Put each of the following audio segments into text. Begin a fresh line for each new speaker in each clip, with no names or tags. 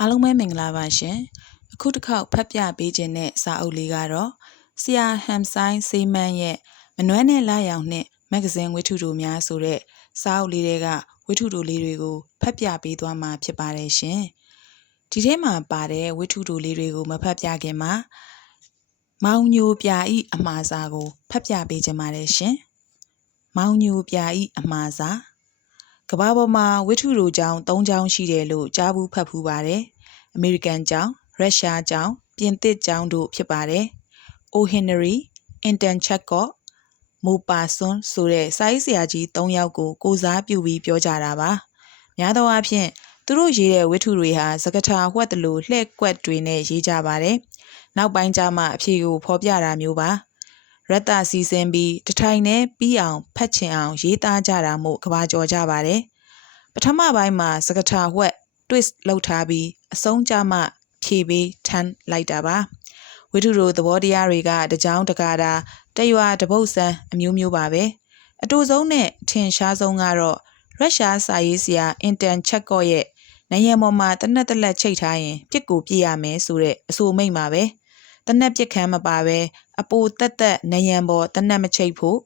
အားလုံးပဲမင်္ဂလာပါရှင်အခုတစ်ခေါက်ဖတ်ပြပေးခြင်းတဲ့စာအုပ်လေးကတော့ဆရာဟမ်ဆိုင်စေးမန်းရဲ့မနှွမ်းနဲ့လာရောင်နဲ့မဂ္ဂဇင်းဝိထုတို့များဆိုတဲ့စာအုပ်လေးတွေကဝိထုတို့လေးတွေကိုဖတ်ပြပေးသွားမှာဖြစ်ပါတယ်ရှင်ဒီထဲမှာပါတဲ့ဝိထုတို့လေးတွေကိုမဖတ်ပြခင်မှာမောင်ညိုပြာဤအမှားစာကိုဖတ်ပြပေးခြင်းပါတယ်ရှင်မောင်ညိုပြာဤအမှားစာ ကဘာပေါ်မှာဝိထုတို့ကြောင်း၃ကြောင်းရှိတယ်လို့ကြားဘူးဖတ်ဖူးပါတယ်။အမေရိကန်ကြောင်း၊ရုရှားကြောင်း၊ပြင်သစ်ကြောင်းတို့ဖြစ်ပါတယ်။ O Henry, Anton Chekhov, မိုပါဆွန်းဆိုတဲ့စာရေးဆရာကြီး၃ယောက်ကိုကိုစားပြုပြီးပြောကြတာပါ။များသောအားဖြင့်သူတို့ရေးတဲ့ဝိထုတွေဟာစကားထာဝှက်တလို့လှဲ့ကွက်တွေနဲ့ရေးကြပါတယ်။နောက်ပိုင်းကျမှအဖြေကိုဖော်ပြတာမျိုးပါ။ ရတ္တစီစဉ်ပြီးတထိုင်နဲ့ပြီးအောင်ဖတ်ချင်အောင် ရေးသားကြတာမို့ကဘာကြော်ကြပါတယ်။ပထမပိုင်းမှာစကားထာဝှက် twist လောက်ထားပြီးအဆုံးကြမှဖြည့်ပြီးထမ်းလိုက်တာပါဝိထုတို့သဘောတရားတွေကတကြောင်တကာတာတရွာတပုတ်ဆန်းအမျိုးမျိုးပါပဲအတူဆုံးနဲ့ထင်ရှားဆုံးကတော့ရုရှားစာရေးဆရာအင်တန်ချက်ကော့ရဲ့နိုင်ငံပေါ်မှာတနက်တလက်ချိတ်ထားရင်ပြစ်ကိုပြည့်ရမယ်ဆိုတဲ့အဆိုမိတ်ပါပဲ တနက်ပြစ်ခမ်းမပါပဲအပိုတက်တက်နိုင်ငံပေါ်တနက်မချိတ်ဖို့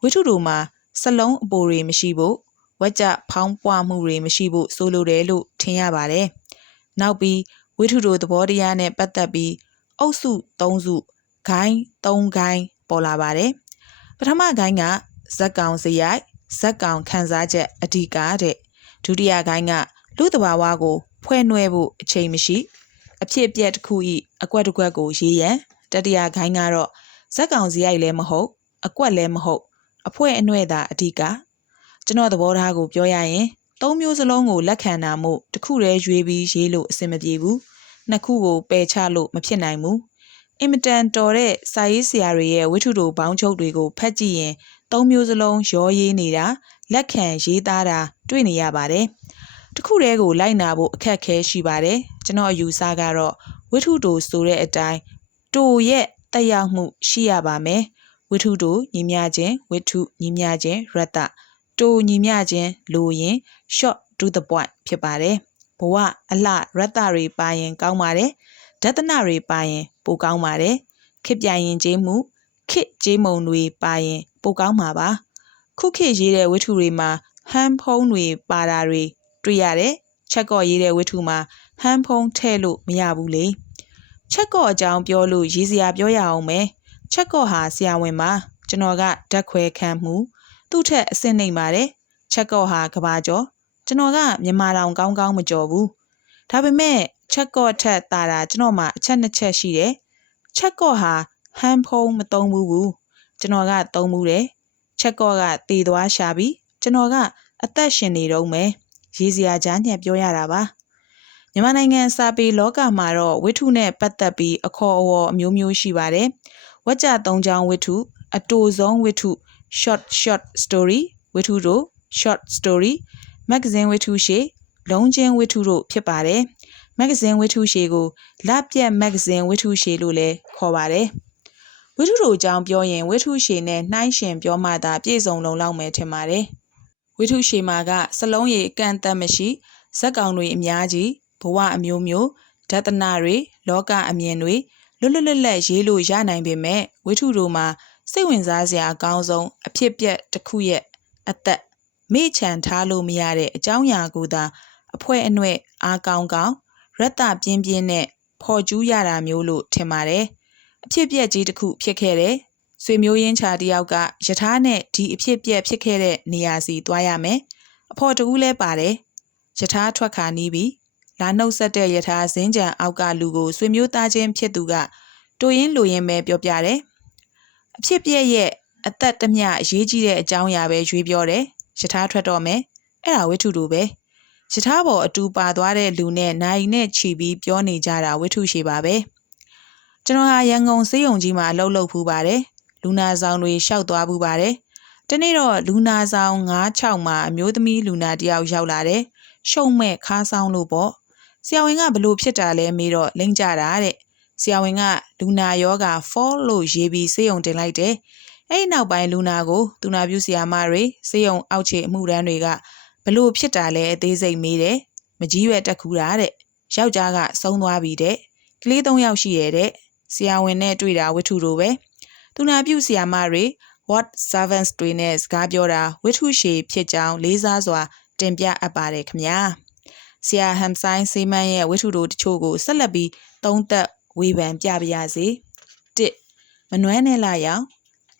ဝိထုတို့မှာစလုံးအပိုတွေမရှိဖို့ဝက်ကြဖောင်းပွားမှုတွေမရှိဖို့ဆိုလိုတယ်လို့ထင်ရပါတယ်။နောက်ပြီးဝိထုတို့သဘောတရားနဲ့ပတ်သက်ပြီးအုပ်စု၃စုဂိုင်း၃ဂိုင်းပေါ်လာပါတယ်။ပထမဂိုင်းကဇက်ကောင်စရိုက်ဇက်ကောင်ခန်းစားချက်အဓိကတဲ့ဒုတိယဂိုင်းကလူတဘာဝကို ဖွဲ့နှွဲဖို့အချိန်မရှိ အဖြစ်အပျက်တစ်ခုဤအကွက်တစ်ကွက်ကိုရေးရန်တတိယဂိုင်းကတော့ဇက်ကောင်စရိုက်လည်းမဟုတ် အကွက်လည်းမဟုတ် အဖွဲအနှဲ့သာအဓိကကျွန်တော်သဘောထားကိုပြောရရင်သုံးမျိုးစလုံးကိုလက်ခံတာမို့တစ်ခုတည်းရွေးပြီးရေးလို့အဆင်မပြေဘူးနှစ်ခုကိုပယ်ချလို့မဖြစ်နိုင်ဘူးအင်မတန်တော်တဲ့စာရေးဆရာတွေရဲ့ဝိထုတို့ဘောင်းချုပ်တွေကိုဖတ်ကြည့်ရင်သုံးမျိုးစလုံးရောရေးနေတာလက်ခံရေးသားတာတွေ့နေရပါတယ် တခုတည်းကိုလိုက်နာဖို့အခက်ခဲရှိပါတယ်ကျွန်တော်အယူဆကတော့ဝိထုတို့ဆိုတဲ့အတိုင်းတိုရဲ့တက်ရောက်မှုရှိရပါမယ်ဝိထုတို့ညီမျှခြင်းဝိထုညီမျှခြင်းရတ္တတိုညီမျှခြင်းလိုရင် short to the point ဖြစ်ပါတယ်ဘဝအလှရတ္တတွေပါရင်ကောင်းပါတယ်ဒသနတွေပါရင်ပိုကောင်းပါတယ်ခစ်ပြိုင်ရင်ကျေးမှုခစ်ကျေးမုံတွေပါရင်ပိုကောင်းမှာပါခုခေတ်ရေးတဲ့ဝတ္ထုတွေမှာဟမ်ဖုံးတွေပါတာတွေ တွေ့ရတယ်ချက်ကော့ရေးတဲ့ဝတ္ထုမှာဟမ်ဖုံးထဲ့လို့မရဘူးလေချက်ကော့အကြောင်းပြောလို့ရေးစရာပြောရအောင်မယ်ချက်ကော့ဟာဆရာဝန်ပါကျွန်တော်ကဓာတ်ခွဲခန်းမှုသူ့ထက်အဆင့်နှိမ်ပါတယ်ချက်ကော့ဟာကဘာကျော်ကျွန်တော်ကမြန်မာတောင်ကောင်းကောင်းမကြော်ဘူးဒါပေမဲ့ချက်ကော့ထက်တာတာကျွန်တော်မှာအချက်နှစ်ချက်ရှိတယ်ချက်ကော့ဟာဟမ်ဖုံးမသုံးဘူးဘူးကျွန်တော်ကသုံးဘူးတယ်ချက်ကော့ကတည်သွားရှာပြီးကျွန်တော်ကအသက်ရှင်နေတော့မယ် ရေးစရာကြားညက်ပြောရတာပါမြန်မာနိုင်ငံစာပေလောကမှာတော့ဝိထုနဲ့ပတ်သက်ပြီးအခေါ်အဝေါ်အမျိုးမျိုးရှိပါတယ်ဝကြသုံးချောင်းဝိထုအတူဆုံးဝိထု short short story ဝိထုတို့ short story မဂ္ဂဇင်းဝိထုရှေလုံးချင်းဝိထုတို့ဖြစ်ပါတယ်မဂ္ဂဇင်းဝိထုရှေကိုလပြက်မဂ္ဂဇင်းဝိထုရှေလို့လည်းခေါ်ပါတယ်ဝိထုတို့အကြောင်းပြောရင်ဝိထုရှေနဲ့နှိုင်းရှင်ပြောမှသာပြည့်စုံလုံလောက်မယ်ထင်ပါတယ် ဝိထုရှေမှာကစလုံးရည်အကန့်အသတ်မရှိဇက်ကောင်တွေအများကြီးဘဝအမျိုးမျိုးဒသနာတွေလောကအမြင်တွေလွတ်လွတ်လပ်လပ်ရေးလို့ရနိုင်ပေမဲ့ဝိထုတို့မှာစိတ်ဝင်စားစရာအကောင်းဆုံးအဖြစ်ပြက်တစ်ခုရဲ့အသက်မေ့ချန်ထားလို့မရတဲ့အကြောင်းအရာကိုသာအဖွဲအနှဲ့အားကောင်းကောင်းရက်တပြင်းပြင်းနဲ့ဖော်ကျူးရတာမျိုးလို့ထင်ပါတယ်။အဖြစ်ပြက်ကြီးတစ်ခုဖြစ်ခဲ့တယ်။ ဆွေမျိုးရင်းချာတယောက်ကယထာနဲ့ဒီအဖြစ်ပြက်ဖြစ်ခဲ့တဲ့နေရာစီသွားရမယ်။အဖော်တူလည်းပါတယ်။ယထာထွက်ခါနီးပြီးလာနှုတ်ဆက်တဲ့ယထာဇင်းကြံအောက်ကလူကိုဆွေမျိုးသားချင်းဖြစ်သူကတိုရင်းလိုရင်းပဲပြောပြတယ်။အဖြစ်ပြက်ရဲ့အသက်တမျှအရေးကြီးတဲ့အကြောင်းအရာပဲရွေးပြောတယ်။ယထာထွက်တော့မယ်။အဲ့ဒါဝိထုတူပဲ။ရထားပေါ်အတူပါသွားတဲ့လူနဲ့နိုင်နဲ့ချီပြီးပြောနေကြတာဝိထုရှိပါပဲကျွန်တော်ဟာရန်ကုန်စေးရုံကြီးမှာအလုပ်လုပ်ဖူးပါတယ် လူနာဆောင်တွေရှောက်သွားဖူးပါတယ်တနေ့တော့လူနာဆောင်9-6မှာအမျိုးသမီးလူနာတယောက်ရောက်လာတယ်ရှုံမဲ့ခါဆောင်လို့ပေါ့ဆရာဝန်ကဘလို့ဖြစ်တာလဲမေးတော့လိမ့်ကြတာတဲ့ဆရာဝန်ကလူနာယောဂ fall လို့ရေးပြီးစေးရုံတင်လိုက်တယ်အဲ့ဒီနောက်ပိုင်းလူနာကိုသူနာပြုဆရာမတွေစေးရုံအောက်ခြေအမှုရန်တွေကဘလို့ဖြစ်တာလဲအသေးစိတ်မေးတယ်မကြီးရွယ်တက်ခူတာတဲ့ယောက်ျားကဆုံးသွားပြီတဲ့ကလေး၃ယောက်ရှိရတဲ့ဆရာဝန်နဲ့တွေ့တာဝတ္ထုတို့ပဲ သူနာပြုဆရာမတွေ what servants တွေနဲ့စကားပြောတာဝတ္ထုရှည်ဖြစ်ကြောင်းလေးစားစွာ တင်ပြအပ်ပါတယ်ခင်ဗျာဆရာဟမ်ဆိုင်စေမန်ရဲ့ဝတ္ထုတို့တချို့ကိုဆက်လက်ပြီးသုံးသပ်ဝေဖန်ပြပါရစေ1မနှွမ်းနဲ့လာရောက်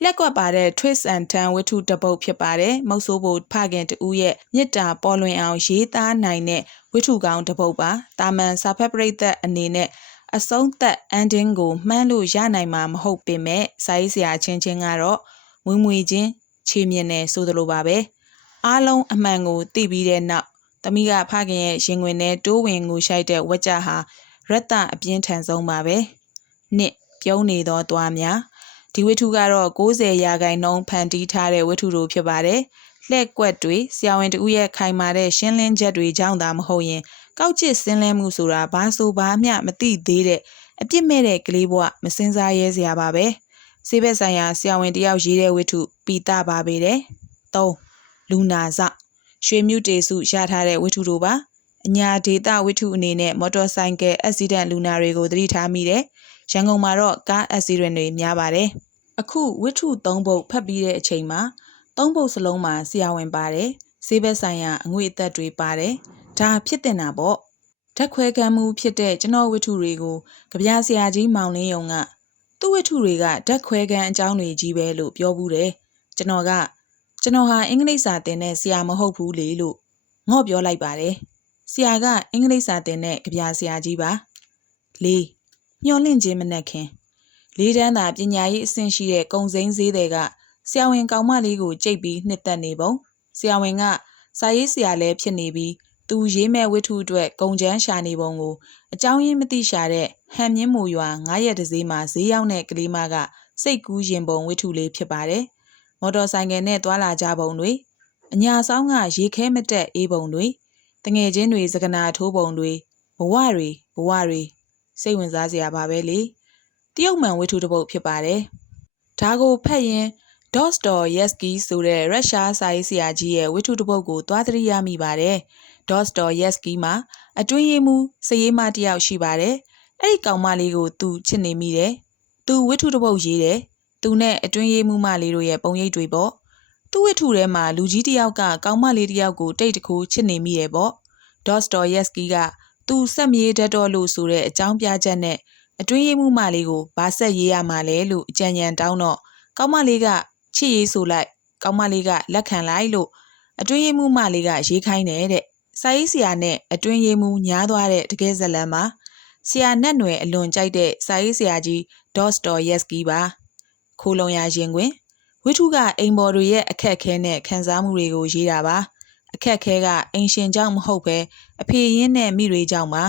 လက်ကွက်ပါတဲ့ twist and turn ဝတ္ထုတစ်ပုဒ်ဖြစ်ပါတယ်။မုတ်ဆိုးဘိုဖခင်တူရဲ့မြစ်တာပေါ်လွင်အောင်ရေးသားနိုင်တဲ့ဝတ္ထုကောင်းတစ်ပုဒ်ပါ။တာမန်စာဖက်ပရိသတ်အနေနဲ့ အဆုံးသက် ending ကိုမှန်းလို့ရနိုင်မှာမဟုတ်ပေမဲ့စာရေးဆရာချင်းချင်းကတော့မွေမွေချင်းချေမြင်နေဆိုသလိုပါပဲ။အားလုံးအမှန်ကိုသိပြီးတဲ့နောက်သမီးကဖခင်ရဲ့ရင်ဝင်နဲ့တိုးဝင်ငိုရှိုက်တဲ့ဝက်ကြဟာရက်တအပြင်းထန်ဆုံးပါပဲ။နှစ်ပြုံးနေသောသွားများဒီဝတ္ထုကတော့90ရာခိုင်နှုန်းဖန်တီးထားတဲ့ဝတ္ထုတို့ဖြစ်ပါတယ်။လှဲ့ကွက်တွေဆရာဝန်တဦးရဲ့ခိုင်မာတဲ့ရှင်းလင်းချက်တွေကြောင့်သာမဟုတ်ရင် ကောက်ကျစ်စင်းလဲမှုဆိုတာဘာဆိုဘာမျှမသိသေးတဲ့အပြစ်မဲ့တဲ့ကလေးဘဝမစင်စားရဲစရာပါပဲ။ဆေးဘက်ဆိုင်ရာဆရာဝန်တယောက်ရေးတဲ့ဝတ္ထုပီတာပါပေတယ်။၃လူနာစရွှေမြူတေစုရထားတဲ့ဝတ္ထုတို့ပါ။အညာဒေတာဝတ္ထုအနေနဲ့မော်တော်ဆိုင်ကယ်အက်ဆီဒန့်လူနာတွေကိုသတိထားမိတယ်။ရန်ကုန်မှာတော့ကားအက်ဆီဒန့်တွေများပါတယ်။အခုဝတ္ထု၃ပုဒ်ဖတ်ပြီးတဲ့အချိန်မှာသုံးပုဒ်စလုံးမှာဆရာဝန်ပါတယ်။ဆေးဘက်ဆိုင်ရာအငွေအသက်တွေပါတယ်။ ဒါဖြစ်တင်တာပေါ့။ဓာတ်ခွဲကမ်းမှုဖြစ်တဲ့ကျွန်တော်ဝတ္ထုတွေကိုကြပြဆရာကြီးမောင်လင်းယုံကသူ့ဝတ္ထုတွေကဓာတ်ခွဲကမ်းအကြောင်းတွေကြီးပဲလို့ပြောဘူးတယ်။ကျွန်တော်ကကျွန်တော်ဟာအင်္ဂလိပ်စာသင်တဲ့ဆရာမဟုတ်ဘူးလေလို့ငော့ပြောလိုက်ပါတယ်။ဆရာကအင်္ဂလိပ်စာသင်တဲ့ကြပြဆရာကြီးပါ။လေးညှော်လင့်ခြင်းမနှက်ခင်လေးတန်းသာပညာရေးအဆင့်ရှိတဲ့ကုံစိမ်းဈေးတွေကဆရာဝန်ကောင်မလေးကိုကြိတ်ပြီးနှစ်သက်နေပုံဆရာဝန်ကစာရေးဆရာလည်းဖြစ်နေပြီး သူရေးမဲ့ဝတ္ထုအတွက်ကုံချမ်းရှာနေပုံကိုအကြောင်းရင်းမသိရှာတဲ့ဟန်မြင့်မူရွာ9ရက်တစည်းမှာဈေးရောက်တဲ့ကလေးမကစိတ်ကူးရင်ပုံဝတ္ထုလေးဖြစ်ပါတယ်။မော်တော်ဆိုင်ကယ်နဲ့တွာလာကြပုံတွေအညာဆောင်ကရေခဲမတက်အေးပုံတွေတငယ်ချင်းတွေစကနာထိုးပုံတွေဘဝတွေဘဝတွေစိတ်ဝင်စားစရာပါပဲလေတရုတ်မှန်ဝတ္ထုတစ်ပုဒ်ဖြစ်ပါတယ်။ဒါကိုဖတ်ရင် Dostoyevsky ဆိုတဲ့ရုရှားစာရေးဆရာကြီးရဲ့ဝတ္ထုတစ်ပုဒ်ကိုသွားသတိရမိပါတယ်။ Dostoyevsky မှာအတွင်းရေးမှုစရေးမတယောက်ရှိပါတယ်။အဲ့ဒီကောင်မလေးကိုသူချစ်နေမိတယ်။သူဝတ္ထုတစ်ပုဒ်ရေးတယ်။သူနဲ့အတွင်းရေးမှုမလေးတို့ရဲ့ပုံရိပ်တွေပေါ့။သူ့ဝတ္ထုထဲမှာလူကြီးတယောက်ကကောင်မလေးတယောက်ကိုတိတ်တခုချစ်နေမိတယ်ပေါ့။ Dostoyevsky ကသူဆက်မြေးတတ်တော်လို့ဆိုတဲ့အကြောင်းပြချက်နဲ့အတွင်းရေးမှုမလေးကိုဗာဆက်ရေးရမှာလဲလို့အကြံဉာဏ်တောင်းတော့ကောင်မလေးကချစ်ရေးဆိုလိုက်ကောင်းမလေးကလက်ခံလိုက်လို့အတွင်းရေးမှုမလေးကရေးခိုင်းတယ်တဲ့ စာရေးဆရာနဲ့အတွင်းရေးမှုညားသွားတဲ့တကယ်ဇလန်မှာဆရာနဲ့ຫນွယ်အလွန်ကြိုက်တဲ့စာရေးဆရာကြီးဒေါ့စတော်ယက်စကီပါခိုးလုံရရင်တွင်ဝိထုကအိမ်ပေါ်တွေရဲ့အခက်ခဲနဲ့ခံစားမှုတွေကိုရေးတာပါအခက်ခဲကအင်ရှင်ကြောင့်မဟုတ်ပဲအဖေရင်းနဲ့မိတွေကြောင့်ပါ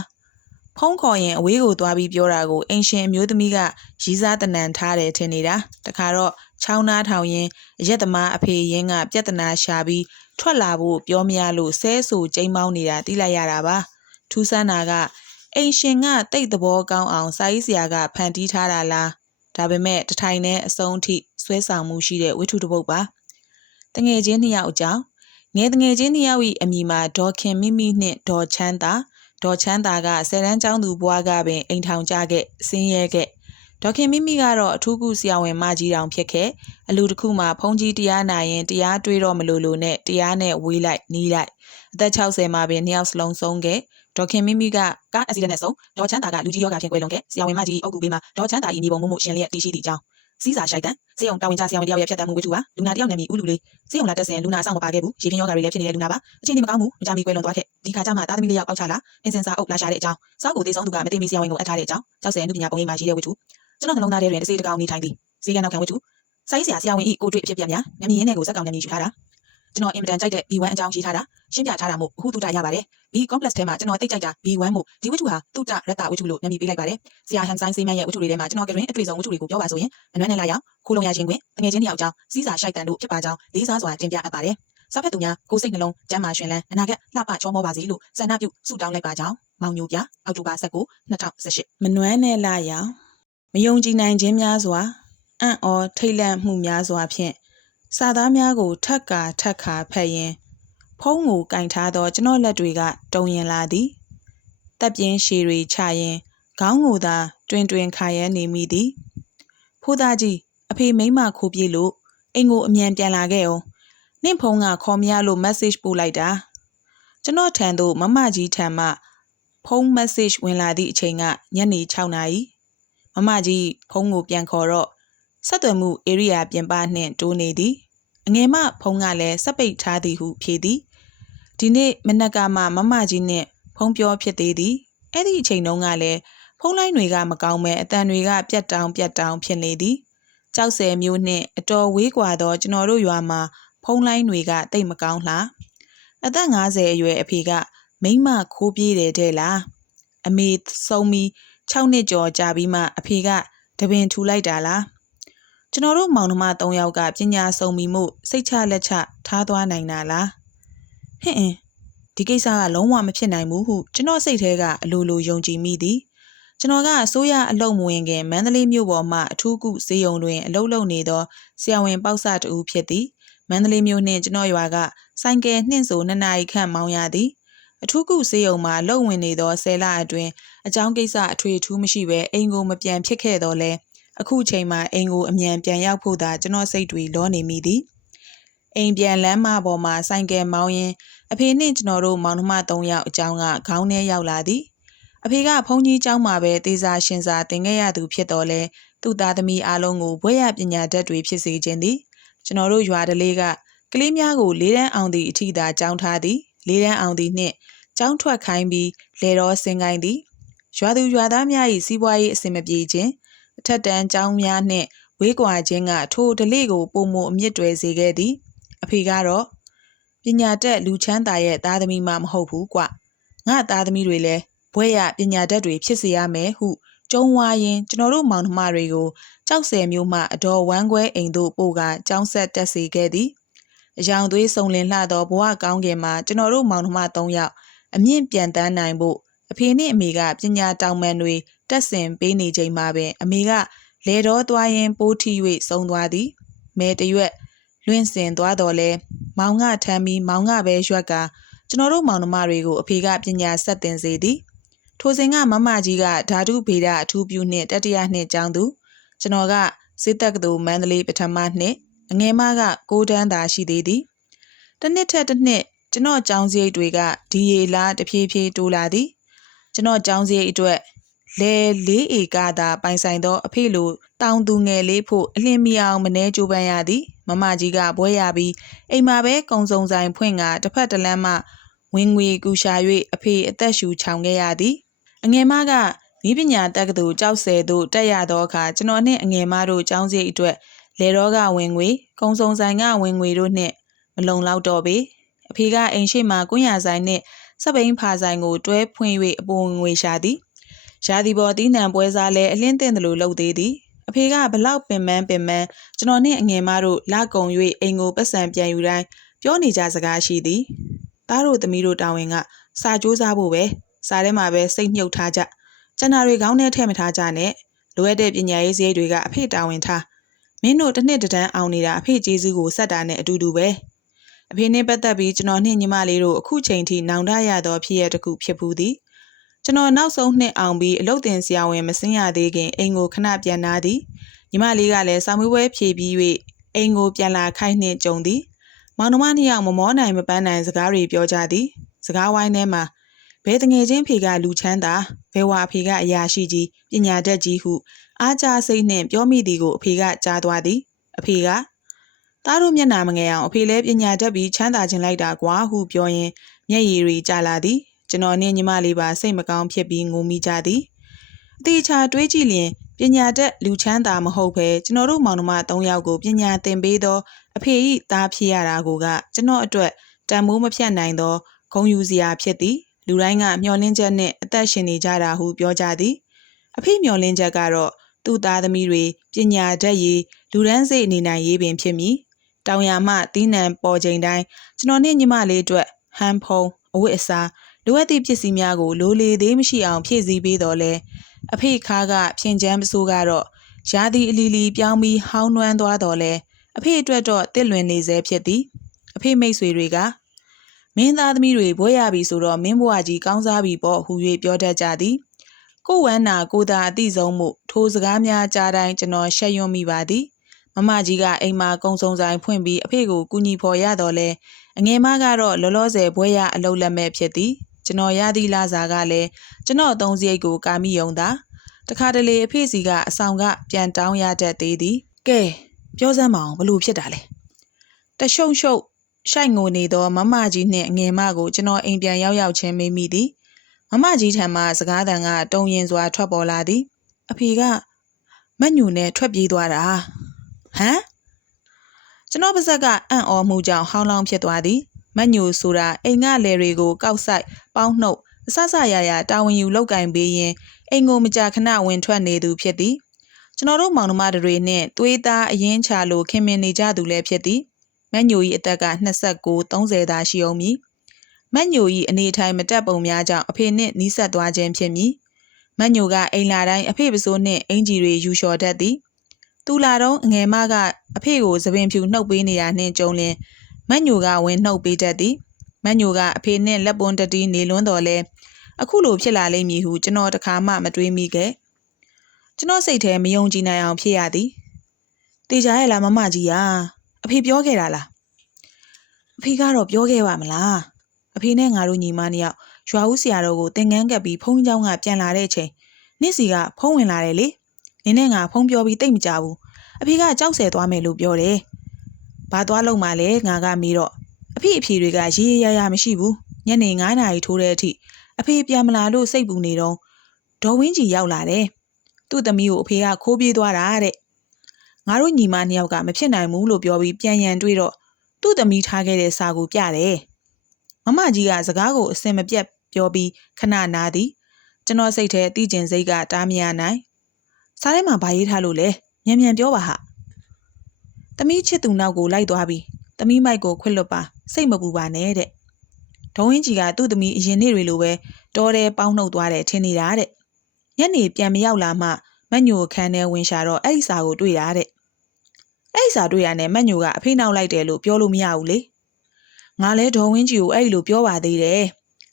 ဖုံးခေါ်ရင်အဝေးကိုသွားပြီးပြောတာကိုအင်ရှင်အမျိုးသမီးကရီးစားတနန်ထားတယ်ထင်နေတာတခါတော့ချောင်းနားထောင်ရင်ရက်သမားအဖေရင်းကပြဿနာရှာပြီးထွက်လာဖို့ပြောမရလို့ဆဲဆူကျိမ်းမောင်းနေတာသိလိုက်ရတာပါထူးဆန်းတာကအိမ်ရှင်ကတိတ်သဘောကောင်းအောင်စာရေးဆရာကဖန်တီးထားတာလားဒါပေမဲ့တထိုင်နဲ့အဆုံးထိဆွဲဆောင်မှုရှိတဲ့ဝိထုတစ်ပုဒ်ပါတငယ်ချင်းနှစ်ယောက်အကြောင်းငယ်တငယ်ချင်းနှစ်ယောက်၏အမိမှာဒေါ်ခင်မိမိနှင့်ဒေါ်ချမ်းသာ ဒေါ်ချမ်းသာကဆယ်တန်းကျောင်းသူဘွားကပင်အိမ်ထောင်ကြခဲ့ဆင်းရဲခဲ့ဒေါခင်မိမိကတော့အထူးကုဆရာဝန်မကြီးတောင်ဖြစ်ခဲ့အလူတစ်ခုမှဖုန်ကြီးတရားနာရင်တရားတွေးတော့မလို့လို့နဲ့တရားနဲ့ဝေးလိုက်နီးလိုက်အသက်60မှာပင်နှစ်ယောက်စလုံးဆုံးခဲ့ဒေါခင်မိမိကကားအက်ဆီဒန့်နဲ့ဆုံးဒေါချမ်းသာကလူကြီးယောဂဖြစ်ကွယ်လွန်ခဲ့ဆရာဝန်မကြီးအုပ်ကူပေးမှာဒေါချမ်းသာဤနေပုံမှုမှုရှင်လျက်တည်ရှိသည့်အကြောင်း စီးစာရှိုက်တန်စေယုံတာဝန်ချဆရာဝန်တယောက်ရဲ့ဖြတ်တန်းမှုဝိထုဟာလူနာတယောက်နာမည်ဦးလူလေးစေယုံလာတက်စင်လူနာအဆောင်မပါခဲ့ဘူးရေပြင်းယောဂတွေလည်းဖြစ်နေတဲ့လူနာပါအချိန်ဒီမကောင်းဘူးမကြမီကွယ်လွန်သွားခဲ့ဒီခါကျမှတာသမီလေးယောက်အောက်ချလာအင်စင်စာအုပ်လာရှာတဲ့အကြောင်းစောက်ကိုတေးဆုံးသူကမသိမီဆရာဝန်ကိုအပ်ထားတဲ့အကြောင်းကျောက်ဆယ်အမှုပညာပုံရိပ်မှာရေးတဲ့ဝိထုကျွန်တော်နှလုံးသားထဲတွင်တစ်စိတစ်ကောင်နေထိုင်သည်ဈေးကနောက်ခံဝတ္ထုစာရေးဆရာဆရာဝန်ဤကိုတွေ့အဖြစ်ပြများမျက်မြင်ရင်းနဲ့ကိုစက်ကောင်မျက်မြင်ယူထားတာ ကျွန်တော်အင်မတန်ကြိုက်တဲ့ B1 အကြောင်းရေးထားတာရှင်းပြထားတာမို့အခုတူတာရပါတယ် B complex ထဲမှာကျွန်တော်သိကြိုက်တာ B1 မို့ဒီဝတ္ထုဟာတူတာရတဝတ္ထုလို့နာမည်ပေးလိုက်ပါတယ်ဆရာဟန်ဆိုင်စေးမန်ရဲ့ဝတ္ထုတွေထဲမှာကျွန်တော်ကရင်အတွေ့အကြုံဝတ္ထုတွေကိုပြောပါဆိုရင်အနွမ်းနဲ့လာရောက်ခိုးလုံရခြင်းတွင်တငယ်ချင်းတယောက်ကြောင့်စီးစာရှိုက်တန်တို့ဖြစ်ပါကြောင်းလေးစားစွာတင်ပြအပ်ပါတယ်စာဖတ်သူများကိုစိတ်နှလုံးကျမ်းမာရှင်လန်းအနာဂတ်လှပချောမောပါစေလို့ဆန္ဒပြုဆုတောင်းလိုက်ပါကြောင်းမောင်ညိုပြအောက်တိုဘာ19 2018မနွမ်းနဲ့လာရောက်မယုံကြည်နိုင်ခြင်းများစွာအံ့ဩထိတ်လန့်မှုများစွာဖြင့် စာသားများကိုထက်ကာထက်ခါဖတ်ရင်းဖုံးကိုကင်ထားသောကျွန်တော်လက်တွေကတုံရင်လာသည်တပ်ပြင်းရှည်တွေချရင်ခေါင်းကိုသာတွင်တွင်ခါရမ်းနေမိသည်ဖိုးသားကြီးအဖေမိမခိုးပြေးလို့အိမ်ကိုအမြန်ပြန်လာခဲ့အောင်နင့်ဖုန်းကခေါ်မရလို့ message ပို့လိုက်တာကျွန်တော်ထံသို့မမကြီးထံမှဖုန်း message ဝင်လာသည့်အချိန်ကညနေ6နာရီမမကြီးဖုန်းကိုပြန်ခေါ်တော့ ဆက်သွယ်မှု area ပြင်ပနှင့်တိုးနေသည်အငယ်မဖုန်းကလည်းစက်ပိတ်ထားသည်ဟုဖြေသည်ဒီနေ့မနက်ကမှမမကြီးနှင့်ဖုန်းပြောဖြစ်သေးသည်အဲ့ဒီအချိန်တုန်းကလည်းဖုန်းလိုင်းတွေကမကောင်းမဲအတန်တွေကပြတ်တောင်းပြတ်တောင်းဖြစ်နေသည်ကြောက်စဲမျိုးနှင့်အတော်ဝေးကွာသောကျွန်တော်တို့ရွာမှာဖုန်းလိုင်းတွေကတိတ်မကောင်းလားအသက်50အရွယ်အဖေကမိမခိုးပြေးတယ်တဲ့လားအမေဆုံးပြီး6နှစ်ကျော်ကြာပြီးမှအဖေကတပင်ထူလိုက်တာလား ကျွန်တော်တို့မောင်နှမ3ယောက်ကပညာဆုံးပြီးမှုစိတ်ချလက်ချထားသွားနိုင်တာလားဟင့်အင်းဒီကိစ္စကလုံးဝမဖြစ်နိုင်ဘူးဟုကျွန်တော်စိတ်ထဲကအလိုလိုယုံကြည်မိသည်ကျွန်တော်ကအစိုးရအလုပ်မဝင်ခင်မန္တလေးမြို့ပေါ်မှာအထူးကုဈေးရုံတွင်အလုပ်လုပ်နေသောဆရာဝန်ပေါက်စတူဖြစ်သည်မန္တလေးမြို့နှင့်ကျွန်တော်ရွာကဆိုင်ကယ်နှင့်ဆိုနှစ်နာရီခန့်မောင်းရသည်အထူးကုဈေးရုံမှာလုံဝင်နေသောဆယ်လအတွင်းအကြောင်းကိစ္စအထွေထူးမရှိဘဲအိမ်ကိုမပြန်ဖြစ်ခဲ့တော့လဲ အခုချိန်မှာအိမ်ကိုအမြန်ပြန်ရောက်ဖို့သာကျွန်တော်စိတ်တွေလောနေမိသည်အိမ်ပြန်လမ်းမပေါ်မှာဆိုင်ကယ်မောင်းရင်းအဖေနှင့်ကျွန်တော်တို့မောင်နှမ၃ယောက်အကြောင်းကခေါင်းထဲရောက်လာသည်အဖေကဘုန်းကြီးကျောင်းမှာပဲသေစာရှင်စာသင်ခဲ့ရသူဖြစ်တော်လဲသူ့သားသမီးအားလုံးကိုဘွဲ့ရပညာတတ်တွေဖြစ်စေခြင်းသည်ကျွန်တော်တို့ရွာတလေးကကလေးများကိုလေးတန်းအောင်သည့်အထိသာကျောင်းထားသည်လေးတန်းအောင်သည့်နှင့်ကျောင်းထွက်ခိုင်းပြီးလေတော်ဆင်ခိုင်းသည်ရွာသူရွာသားများ၏စီးပွားရေးအဆင်မပြေခြင်း အထက်တန်းကျောင်းများနှင့်ဝေးကွာခြင်းကထိုဓလေ့ကိုပုံမအမြင့်တွယ်စေခဲ့သည်အဖေကတော့ပညာတတ်လူချမ်းသာရဲ့သားသမီးမှမဟုတ်ဘူးကွငါသားသမီးတွေလည်းဘွဲ့ရပညာတတ်တွေဖြစ်စေရမယ်ဟုကျုံဝါရင်ကျွန်တော်တို့မောင်နှမတွေကိုကြောက်စဲမျိုးမှအတော်ဝမ်းခွဲအိမ်သို့ပို့ကကြောင်းဆက်တက်စေခဲ့သည်အယောင်သွေးစုံလင်လှသောဘဝကောင်းကင်မှာကျွန်တော်တို့မောင်နှမ၃ယောက်အမြင့်ပြန်တန်းနိုင်ဖို့ အဖေနှင့်အမေကပညာတောင်ပန်တွေတက်ဆင်ပေးနေချိန်မှာပင် အမေကလေတော်သွားရင်ပိုးထီ၍ဆုံးသွားသည်မဲတရွက်လွင့်စင်သွားတော်လဲမောင်ကထမ်းပြီးမောင်ကပဲရွက်ကကျွန်တော်တို့မောင်နှမတွေကိုအဖေကပညာဆက်သင်စေသည်ထိုစဉ်ကမမကြီးကဓာတုဗေဒအထူးပြုနှင့်တတိယနှစ်ကျောင်းသူကျွန်တော်ကစေတက်ကတူမန္တလေးပထမနှစ်အငယ်မကကိုတန်းသာရှိသေးသည်တစ်နှစ်ထက်တစ်နှစ်ကျွန်တော်ကျောင်းစရိတ်တွေကဒီရေလားတဖြည်းဖြည်းတိုးလာသည် ကျွန်တော်ကျောင်းစရိတ်အတွက်လဲလေးဧကသာပိုင်ဆိုင်သော အဖေလိုတောင်သူငယ်လေးဖို့အလင်းမီအောင်မနှဲကြိုးပမ်းရသည်မမကြီးကဘွဲရပြီးအိမ်မှာပဲကုံစုံဆိုင်ဖွင့်ကတစ်ဖက်တစ်လမ်းမှဝင်ငွေကူရှာ၍အဖေအသက်ရှူချောင်ခဲ့ရသည်အငယ်မကဤပညာတက္ကသိုလ်ကြောက်ဆယ်သို့တက်ရသောအခါကျွန်တော်နှင့်အငယ်မတို့ကျောင်းစရိတ်အတွက်လေတော့ကဝင်ငွေကုံစုံဆိုင်ကဝင်ငွေတို့နှင့်မလုံလောက်တော့ပေအဖေကအိမ်ရှိမှကွန်းရဆိုင်နှင့် စပိန်ဖာဆိုင်ကိုတွဲဖွင့်၍အပေါ်ငွေရှာသည်ရာသီပေါ်တီးနှံပွဲစားလဲအလင်းတင်တယ်လို့လုပ်သေးသည်အဖေကဘလောက်ပင်ပန်းပင်ပန်းကျွန်တော်နှင့်အငယ်မတို့လကုံ၍အိမ်ကိုပတ်စံပြန်ယူတိုင်းပြောနေကြစကားရှိသည်သားတို့သမီးတို့တာဝန်ကစာကြိုးစားဖို့ပဲစာထဲမှာပဲစိတ်မြုပ်ထားကြကျန်တာတွေခေါင်းထဲထည့်မထားကြနဲ့လိုအပ်တဲ့ပညာရေးစရိတ်တွေကအဖေတာဝန်ထားမင်းတို့တစ်နှစ်တန်းအောင်နေတာအဖေကျေးဇူးကိုဆက်တာနဲ့အတူတူပဲ အဖေနဲ့ပတ်သက်ပြီးကျွန်တော်နှင့်ညီမလေးတို့အခုချိန်ထိနောင်တရသောဖြစ်ရတစ်ခုဖြစ်ဘူးသည်ကျွန်တော်နောက်ဆုံးနှစ်အောင်ပြီးအလုတ်တင်ဆရာဝန်မစင်းရသေးခင်အိမ်ကိုခဏပြန်လာသည်ညီမလေးကလည်းစာမွေးပွဲဖြည့်ပြီး၍အိမ်ကိုပြန်လာခိုင်းနှင့်ကြုံသည်မောင်နှမနှစ်ယောက်မမောနိုင်မပန်းနိုင်စကားတွေပြောကြသည်စကားဝိုင်းထဲမှာဘဲတငယ်ချင်းဖေကလူချမ်းသာဘဲဝါဖေကအရာရှိကြီးပညာတတ်ကြီးဟုအားကြစိတ်နှင့်ပြောမိသည်ကိုအဖေကကြားသွားသည်အဖေက သားတို့မျက်နာမငယ်အောင်အဖေလည်းပညာတတ်ပြီးချမ်းသာခြင်းလိုက်တာကွာဟုပြောရင်းမျက်ရည်တွေကျလာသည်ကျွန်တော်နှင့်ညီမလေးပါစိတ်မကောင်းဖြစ်ပြီးငိုမိကြသည်အသေးချာတွေးကြည့်လျင်ပညာတတ်လူချမ်းသာမဟုတ်ဘဲကျွန်တော်တို့မောင်နှမ၃ယောက်ကိုပညာသင်ပေးသောအဖေ၏သားဖြစ်ရတာကိုကကျွန်တော်အတွက်တန်မိုးမဖြတ်နိုင်သောဂုံယူစရာဖြစ်သည်လူတိုင်းကမျောလင်းချက်နဲ့အသက်ရှင်နေကြတာဟုပြောကြသည်အဖေမျောလင်းချက်ကတော့သူ့သားသမီးတွေပညာတတ်ရေးလူဒန်းစိတ်အနေနိုင်ရေးပင်ဖြစ်မည် တောင်ယာမှတီးနှံပေါ်ချိန်တိုင်းကျွန်တော်နဲ့ညီမလေးအတွက်ဟန်ဖုံအဝတ်အစားလိုအပ်သည့်ပစ္စည်းများကိုလိုလေသေးမရှိအောင်ဖြည့်ဆည်းပေးတော်လဲအဖေခါကဖြင်ချမ်းပစိုးကတော့ရာသီအလီလီပြောင်းပြီးဟောင်းနှွမ်းသွားတော်လဲအဖေအတွက်တော့တစ်လွင်နေစေဖြစ်သည်အဖေမိတ်ဆွေတွေကမင်းသားသမီးတွေဘွဲရပြီဆိုတော့မင်းဘွားကြီးကောင်းစားပြီပေါ့ဟူ၍ပြောတတ်ကြသည်ကိုဝမ်းနာကိုသာအတိဆုံးမှုထိုစကားများကြားတိုင်းကျွန်တော်ရှက်ရွံ့မိပါသည် မမကြီးကအိမ်မှာကုံစုံဆိုင်ဖွင့်ပြီးအဖေကိုကူညီဖော်ရတော့လဲအငယ်မကတော့လောလောဆယ်ဘွဲရအလုပ်လက်မဲ့ဖြစ်သည်ကျွန်တော်ရသည့်လာစာကလည်းကျွန်တော်သုံးစရိတ်ကိုကာမိယုံသာတခါတလေအဖေစီကအဆောင်ကပြန်တောင်းရတတ်သေးသည်ကဲပြောစမ်းမအောင်ဘလို့ဖြစ်တာလဲတရှုံရှုပ်ရှိုက်ငိုနေသောမမကြီးနှင့်အငယ်မကိုကျွန်တော်အိမ်ပြန်ရောက်ရောက်ချင်းမေးမိသည်မမကြီးထံမှစကားတန်ကတုံရင်စွာထွက်ပေါ်လာသည်အဖေကမက်ညူနဲ့ထွက်ပြေးသွားတာ ဟမ်ကျွန်တော်ပါဇက်ကအံ့ဩမှုကြောင့်ဟောင်းလောင်းဖြစ်သွားသည်မက်ညူဆိုတာအိမ်ကလယ်တွေကိုကောက်ဆိုင်ပေါင်းနှုတ်အဆဆရရတာဝန်ယူလောက်ကင်ပေးရင်အိမ်ကိုမကြာခဏဝင်ထွက်နေသူဖြစ်သည်ကျွန်တော်တို့မောင်နှမတွေနဲ့သွေးသားအရင်ချလို့ခင်မင်နေကြသူလည်းဖြစ်သည်မက်ညို၏အသက်က29 30သာရှိအောင်မည်မက်ညို၏အနေထိုင်မတက်ပုံများကြောင့်အဖေနှင့်နီးစပ်သွားခြင်းဖြစ်မည်မက်ညိုကအိမ်လာတိုင်းအဖေပစိုးနှင့်အင်ဂျီတွေယူလျှော်တတ်သည် သူလာတော့အငယ်မကအဖေကိုသပင်ဖြူနှုတ်ပေးနေတာနှင့်ကြုံလင်မက်ညိုကဝင်နှုတ်ပေးတတ်သည်မက်ညိုကအဖေနှင့်လက်ပွန်းတတီးနေလွန်းတော်လဲအခုလိုဖြစ်လာလိမ့်မည်ဟုကျွန်တော်တခါမှမတွေးမိခဲ့ကျွန်တော်စိတ်ထဲမယုံကြည်နိုင်အောင်ဖြစ်ရသည်တေချာရဲ့လားမမကြီးယာအဖေပြောခဲ့တာလားအဖေကတော့ပြောခဲ့ပါမလားအဖေနဲ့ငါတို့ညီမနှစ်ယောက်ရွာဦးဆရာတော်ကိုသင်ငန်းကပ်ပြီးဖုန်းเจ้าကပြန်လာတဲ့အချိန်နေ့စီကဖုန်းဝင်လာတယ်လေ နင်းနဲ့ငါဖုန်းပြောပြီးတိတ်မကြဘူးအဖေကကြောက်ဆယ်သွားမယ်လို့ပြောတယ်ဘာသွားလုံးမှလဲငါကမေးတော့အဖေအဖေတွေကရေးရရမရှိဘူးညနေ9နာရီထိုးတဲ့အထိအဖေပြန်မလာလို့စိတ်ပူနေတော့ဒေါ်ဝင်းကြီးရောက်လာတယ်သူ့သမီးကိုအဖေကခိုးပြေးသွားတာတဲ့ငါတို့ညီမနှစ်ယောက်ကမဖြစ်နိုင်ဘူးလို့ပြောပြီးပြန်ရန်တွေးတော့သူ့သမီးထားခဲ့တဲ့စာကိုပြတယ်မမကြီးကစကားကိုအစင်မပြတ်ပြောပြီးခဏနာသည်ကျွန်တော်စိတ်ထဲတီးကျင်စိတ်ကတားမရနိုင် စားထဲမှာဗာရေးထားလို့လေမြန်မြန်ပြောပါဟာသမီးချစ်သူနောက်ကိုလိုက်သွားပြီးသမီးမိုက်ကိုခွတ်လွတ်ပါစိတ်မပူပါနဲ့တဲ့ဒုံးဝင်းကြီးကသူ့သမီးအရင်နေ့တွေလိုပဲတောထဲပေါင်းနှုတ်သွားတယ်ထင်နေတာတဲ့ညနေပြန်မရောက်လာမှမက်ညိုခန်းထဲဝင်ရှာတော့အဲ့ဒီစာကိုတွေ့တာတဲ့အဲ့ဒီစာတွေ့ရနဲ့မက်ညိုကအဖေနောက်လိုက်တယ်လို့ပြောလို့မရဘူးလေငါလဲဒေါ်ဝင်းကြီးကိုအဲ့ဒီလိုပြောပါသေးတယ်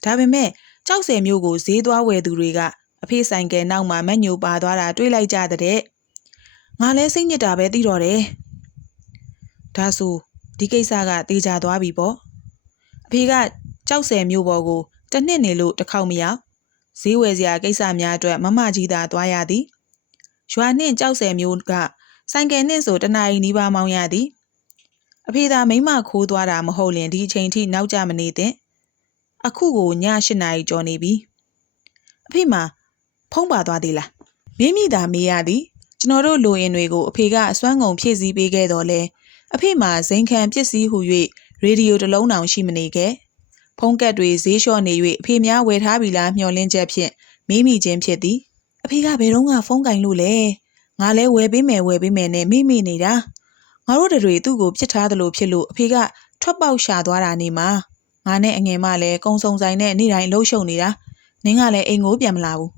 ဒါပေမဲ့ကြောက်စယ်မျိုးကိုဈေးသွားဝယ်သူတွေကအ ဖေဆိုင်ကယ်နောက်မှာမက်ညိုပါသွားတာတွေ့လိုက်ကြတဲ့ငါလဲစိတ်ညစ်တာပဲသိတော့တယ်ဒါဆိုဒီကိစ္စကတေချာသွားပြီပေါ့အဖေကကြောက်စယ်မျိုးပေါ်ကိုတစ်နှစ်နေလို့တစ်ခေါက်မရောက်ဈေးဝယ်စရာကိစ္စများအတွက်မမကြီးသာသွားရသည်ရွာနှင့်ကြောက်စယ်မျိုးကဆိုင်ကယ်နှင့်ဆိုတနာရီနီးပါးမောင်းရသည်အဖေသာမိမခိုးသွားတာမဟုတ်လင်ဒီအချိန်ထိနောက်ကျမနေသင့်အခုကိုည၈နာရီကျော်နေပြီအဖေမှာ ဖုံးပါသွားသေးလားမင်းမိသာမေးရသည်ကျွန်တော်တို့လူရင်တွေကိုအဖေကအစွမ်းကုန်ဖြည့်ဆည်းပေးခဲ့တော့လဲအဖေမှာဇိမ်ခံပစ္စည်းဟု၍ရေဒီယိုတစ်လုံးတောင်ရှိမနေခဲ့ဖုံးကက်တွေဈေးလျှော့နေ၍အဖေများဝယ်ထားပြီလားမျှော်လင့်ချက်ဖြင့်မေးမိခြင်းဖြစ်သည်အဖေကဘယ်တော့မှဖုန်းကင်လို့လဲငါလဲဝယ်ပေးမယ်ဝယ်ပေးမယ်နဲ့မေ့မေ့နေတာငါတို့တွေသူ့ကိုပြစ်ထားသလိုဖြစ်လို့အဖေကထွက်ပေါက်ရှာသွားတာနေမှာငါနဲ့အငယ်မလည်းကုံစုံဆိုင်နဲ့နေ့တိုင်းလှုပ်ရှုံနေတာနင်းကလည်းအိမ်ကိုပြန်မလာဘူး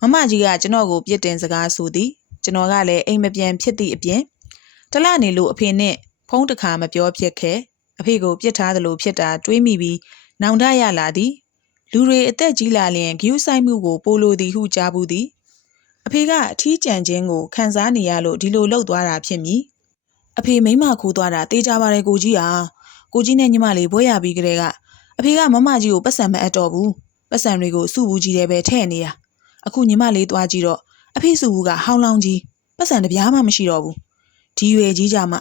မမကြီးကကျွန်တော်ကိုပြစ်တင်စကားဆိုသည်ကျွန်တော်ကလည်းအိမ်မပြန်ဖြစ်သည့်အပြင်တလနေလို့အဖေနဲ့ဖုန်းတစ်ခါမပြောဖြစ်ခဲ့အဖေကိုပြစ်ထားသလိုဖြစ်တာတွေးမိပြီးနောင်တရလာသည်လူတွေအသက်ကြီးလာလျင်ဂယုဆိုင်မှုကိုပိုလိုသည်ဟုကြားဘူးသည်အဖေကအထီးကျန်ခြင်းကိုခံစားနေရလို့ဒီလိုလှုပ်သွားတာဖြစ်မည်အဖေမိမခိုးသွားတာတေးကြပါတယ်ကိုကြီးဟာကိုကြီးနဲ့ညီမလေးဘွဲရပြီးကလေးကအဖေကမမကြီးကိုပတ်စံမအပ်တော့ဘူးပတ်စံတွေကိုစုဘူးကြီးတယ်ပဲထဲ့နေတာ အခုညီမလေးသွားကြည့်တော့အဖေစုဘူးကဟောင်းလောင်းကြီးပတ်စံတစ်ပြားမှမရှိတော့ဘူးဒီရွယ်ကြီးကြမှ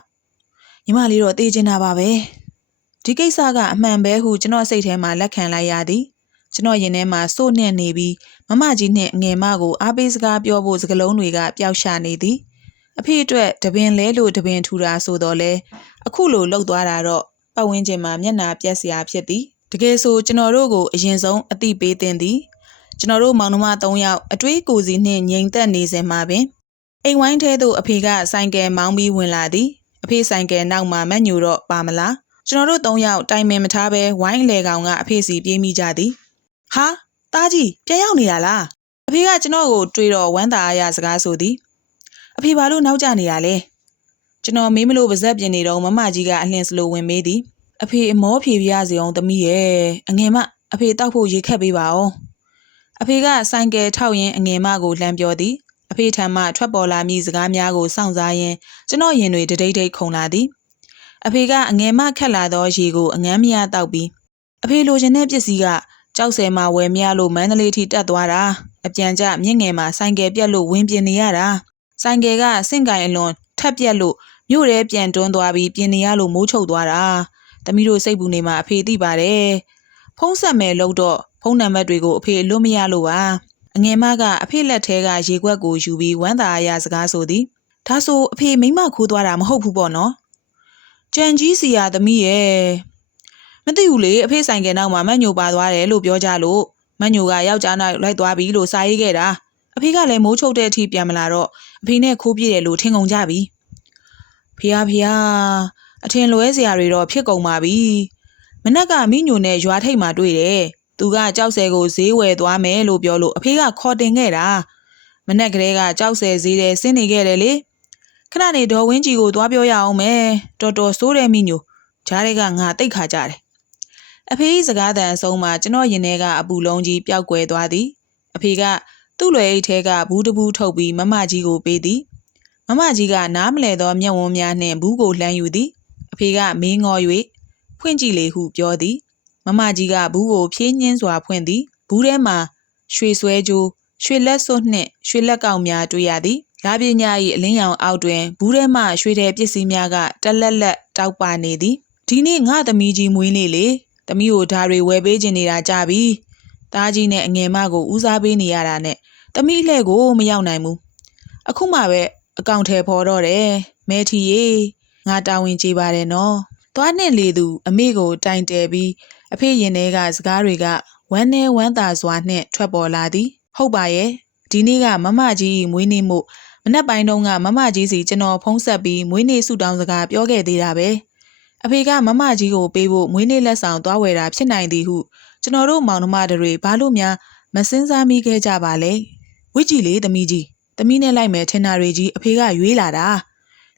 ညီမလေးတော့တေးကျင်တာပါပဲဒီကိစ္စကအမှန်ပဲဟုကျွန်တော်စိတ်ထဲမှာလက်ခံလိုက်ရသည်ကျွန်တော်ရင်ထဲမှာစိုးနှင့်နေပြီးမမကြီးနှင့်ငယ်မကိုအားပေးစကားပြောဖို့စကလုံးတွေကပျောက်ရှာနေသည်အဖေအတွက်တပင်လဲလို့တပင်ထူတာဆိုတော့လဲအခုလိုလှုပ်သွားတာတော့ပတ်ဝန်းကျင်မှာမျက်နာပြက်စရာဖြစ်သည်တကယ်ဆိုကျွန်တော်တို့ကိုအရင်ဆုံးအသိပေးတင်သည် ကျွန်တော်တို့မောင်နှမ၃ယောက်အတွေးကိုစီနှင့်ငြိမ်သက်နေစဉ်မှာပင်အိမ်ဝိုင်းထဲသို့အဖေကဆိုင်ကယ်မောင်းပြီးဝင်လာသည်အဖေဆိုင်ကယ်နောက်မှာမက်ညူတော့ပါမလားကျွန်တော်တို့၃ယောက်တိုင်ပင်မထားဘဲဝိုင်းအလေကောင်ကအဖေစီပြေးမိကြသည်ဟာတားကြီးပြန်ရောက်နေတာလားအဖေကကျွန်တော်ကိုတွေးတော့ဝမ်းသာအားရစကားဆိုသည်အဖေဘာလို့နောက်ကျနေတာလဲကျွန်တော်မေးမလို့ပါဇက်ပြင်နေတော့မမကြီးကအလှင်စလိုဝင်မေးသည်အဖေအမောဖြေပြရစီအောင်သမီးရဲ့အငယ်မအဖေတောက်ဖို့ရေခက်ပေးပါအောင် အဖေကဆိုင်ကယ်ထောက်ရင်းအငယ်မကိုလှမ်းပြောသည်အဖေထံမှထွက်ပေါ်လာမည့်စကားများကိုစောင့်စားရင်းကျွန်တော်ရင်တွေတတိတ်တိတ်ခုန်လာသည်အဖေကအငယ်မခက်လာသောရေကိုအငမ်းမရတောက်ပြီးအဖေလိုချင်တဲ့ပစ္စည်းကကြောက်စဲမှာဝယ်မရလို့မန္တလေးထိတက်သွားတာအပြန်ကျမြင့်ငယ်မှာဆိုင်ကယ်ပြက်လို့ဝင်ပြင်းနေရတာဆိုင်ကယ်ကစင့်ကင်အလွန်ထက်ပြက်လို့မြို့ထဲပြန်တွန်းသွားပြီးပြင်နေရလို့မိုးချုပ်သွားတာသမီးတို့စိတ်ပူနေမှာအဖေသိပါတယ်။ဖုံးဆက်မယ်လို့တော့ ဖုံးနံပါတ်တွေကိုအဖေအလွတ်မရလို့ပါ။အငယ်မကအဖေလက်ထဲကရေခွက်ကိုယူပြီးဝမ်းသာအရာစကားဆိုသည်။ဒါဆိုအဖေမိမခိုးသွားတာမဟုတ်ဘူးပေါ့နော်။ကြံကြီးစီယာသမီးရဲ့မသိဘူးလေအဖေဆိုင်ကနောက်မှာမတ်ညိုပါသွားတယ်လို့ပြောကြလို့မတ်ညိုကယောက်ျားနောက်လိုက်သွားပြီလို့စာရေးခဲ့တာ။အဖေကလည်းမိုးချုပ်တဲ့အထိပြန်မလာတော့အဖေနဲ့ခိုးပြည့်တယ်လို့ထင်ကုန်ကြပြီ။ဖေဖေအထင်လွဲစရာတွေတော့ဖြစ်ကုန်ပါပြီမနက်ကမိညိုနဲ့ရွာထိပ်မှာတွေ့တယ် သူကကြောက်ဆယ်ကိုဈေးဝယ်သွားမယ်လို့ပြောလို့အဖေကခေါ်တင်ခဲ့တာမနက်ကလေးကကြောက်ဆယ်ဈေးတယ်ဆင်းနေခဲ့တယ်လေခဏနေဒေါ်ဝင်းကြီးကိုသွားပြောရအောင်မယ်တော်တော်ဆိုးတယ်မိညိုဂျားတွေကငါတိတ်ခါကြတယ်အဖေစကားတန်အဆုံးမှာကျွန်တော်ရင်ထဲကအပူလုံးကြီးပျောက်ကွယ်သွားသည်အဖေကသူ့လွယ်အိတ်ထဲကဘူးတဘူးထုတ်ပြီးမမကြီးကိုပေးသည်မမကြီးကနားမလဲသောမျက်ဝန်းများနှင့်ဘူးကိုလှမ်းယူသည်အဖေကမင်းငေါ်၍ဖွင့်ကြည့်လေဟုပြောသည် မမကြီးကဘူးကိုဖြင်းညင်းစွာဖွင့်သည်ဘူးထဲမှာရွှေဆွဲကြိုးရွှေလက်စွပ်နှင့်ရွှေလက်ကောက်များတွေ့ရသည်လာပညာ၏အလင်းရောင်အောက်တွင်ဘူးထဲမှရွှေတဲ့ပစ္စည်းများကတလက်လက်တောက်ပါနေသည်ဒီနေ့ငါသမီးကြီးမွေးနေ့လေသမီးကိုဓာတွေဝယ်ပေးခြင်းနေတာကြပြီတားကြီးနဲ့အငယ်မကိုဦးစားပေးနေရတာနဲ့သမီးလှဲ့ကိုမရောက်နိုင်ဘူးအခုမှပဲအကောင့်ထဲပေါ်တော့တယ်မဲထီရေငါတာဝန်ကျေပါတယ်နော်သွားနဲ့လေသူအမေကိုတိုင်တယ်ပြီး အဖေရင်ထဲကစကားတွေကဝမ်းနဲ့ဝမ်းသာစွာနှင့်ထွက်ပေါ်လာသည် ဟုတ်ပါရဲ့ဒီနေ့ကမမကြီးမွေးနေ့မို့မနက်ပိုင်းတုန်းကမမကြီးစီကျွန်တော်ဖုံးဆက်ပြီးမွေးနေ့ဆုတောင်းစကားပြောခဲ့သေးတာပဲအဖေကမမကြီးကိုပေးဖို့မွေးနေ့လက်ဆောင်သွားဝယ်တာဖြစ်နိုင်သည်ဟုကျွန်တော်တို့မောင်နှမတွေဘာလို့များမစင်းစားမိခဲ့ကြပါလဲဝိကြည်လေသမီးကြီးသမီးနဲ့လိုက်မယ်ထင်တာတွေကြီးအဖေကရွေးလာတာ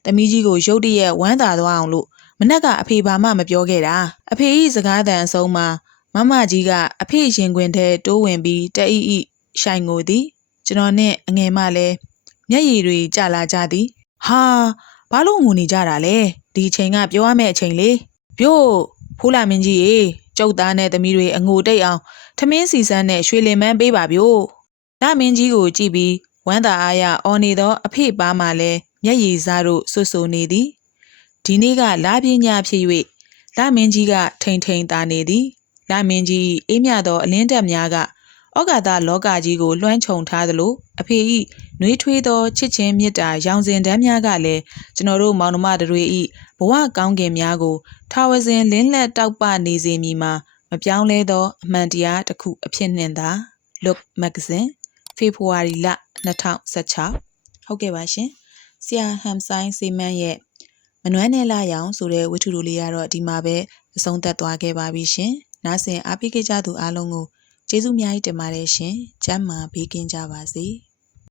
သမီးကြီးကိုရုတ်တရက်ဝမ်းသာသွားအောင်လို့ မနက်ကအဖေဘာမှမပြောခဲ့တာအဖေဤစကားတန်အဆုံးမှာမမကြီးကအဖေရင်ခွင်ထဲတိုးဝင်ပြီးတအီဤရှိုင်ငိုသည်ကျွန်တော်နဲ့အငယ်မလည်းမျက်ရည်တွေကျလာကြသည်ဟာဘာလို့ငိုနေကြတာလဲဒီအချိန်ကပြောရမယ့်အချိန်လေပြို့ဖိုးလာမင်းကြီးရေကျုပ်သားနဲ့သမီးတွေအငိုတိတ်အောင်ထမင်းစီစန်းနဲ့ရွှေလင်မန်းပေးပါဗျို့လာမင်းကြီးကိုကြည့်ပြီးဝမ်းသာအားရအော်နေသောအဖေပါမှလည်းမျက်ရည်စားတို့ဆွဆူနေသည် ဒီနေ့ကလာပြင်းညဖြစ်၍လာမင်းကြီးကထိန်ထိန်သာနေသည်လာမင်းကြီးအေးမြသောအလင်းတက်များကဩဃာတလောကကြီးကိုလွှမ်းခြုံထားသလိုအဖေဤနှွေးထွေးသောချစ်ချင်းမေတ္တာရောင်စင်တန်းများကလည်းကျွန်တော်တို့မောင်နှမတွေဤဘဝကောင်းကင်များကိုထာဝစဉ်လင်းလက်တောက်ပနေစေမည်မှာမပြောင်းလဲသောအမှန်တရားတစ်ခုအဖြစ်နှင့်သာ Look Magazine ဖေဖော်ဝါရီလ2016ဟုတ်ကဲ့ပါရှင်ဆရာဟမ်ဆိုင်စီမန်ရဲ့ မနွမ်းနယ်လာရောင်ဆိုတဲ့ဝတ္ထုတို့လေးကတော့ဒီမှာပဲအဆုံးသတ်သွားခဲ့ပါပြီရှင်နားဆင်အားပေးကြသူအားလုံးကိုကျေးဇူးအများကြီးတင်ပါတယ်ရှင်ကျမ်းမာဘေးကင်းကြပါစေ။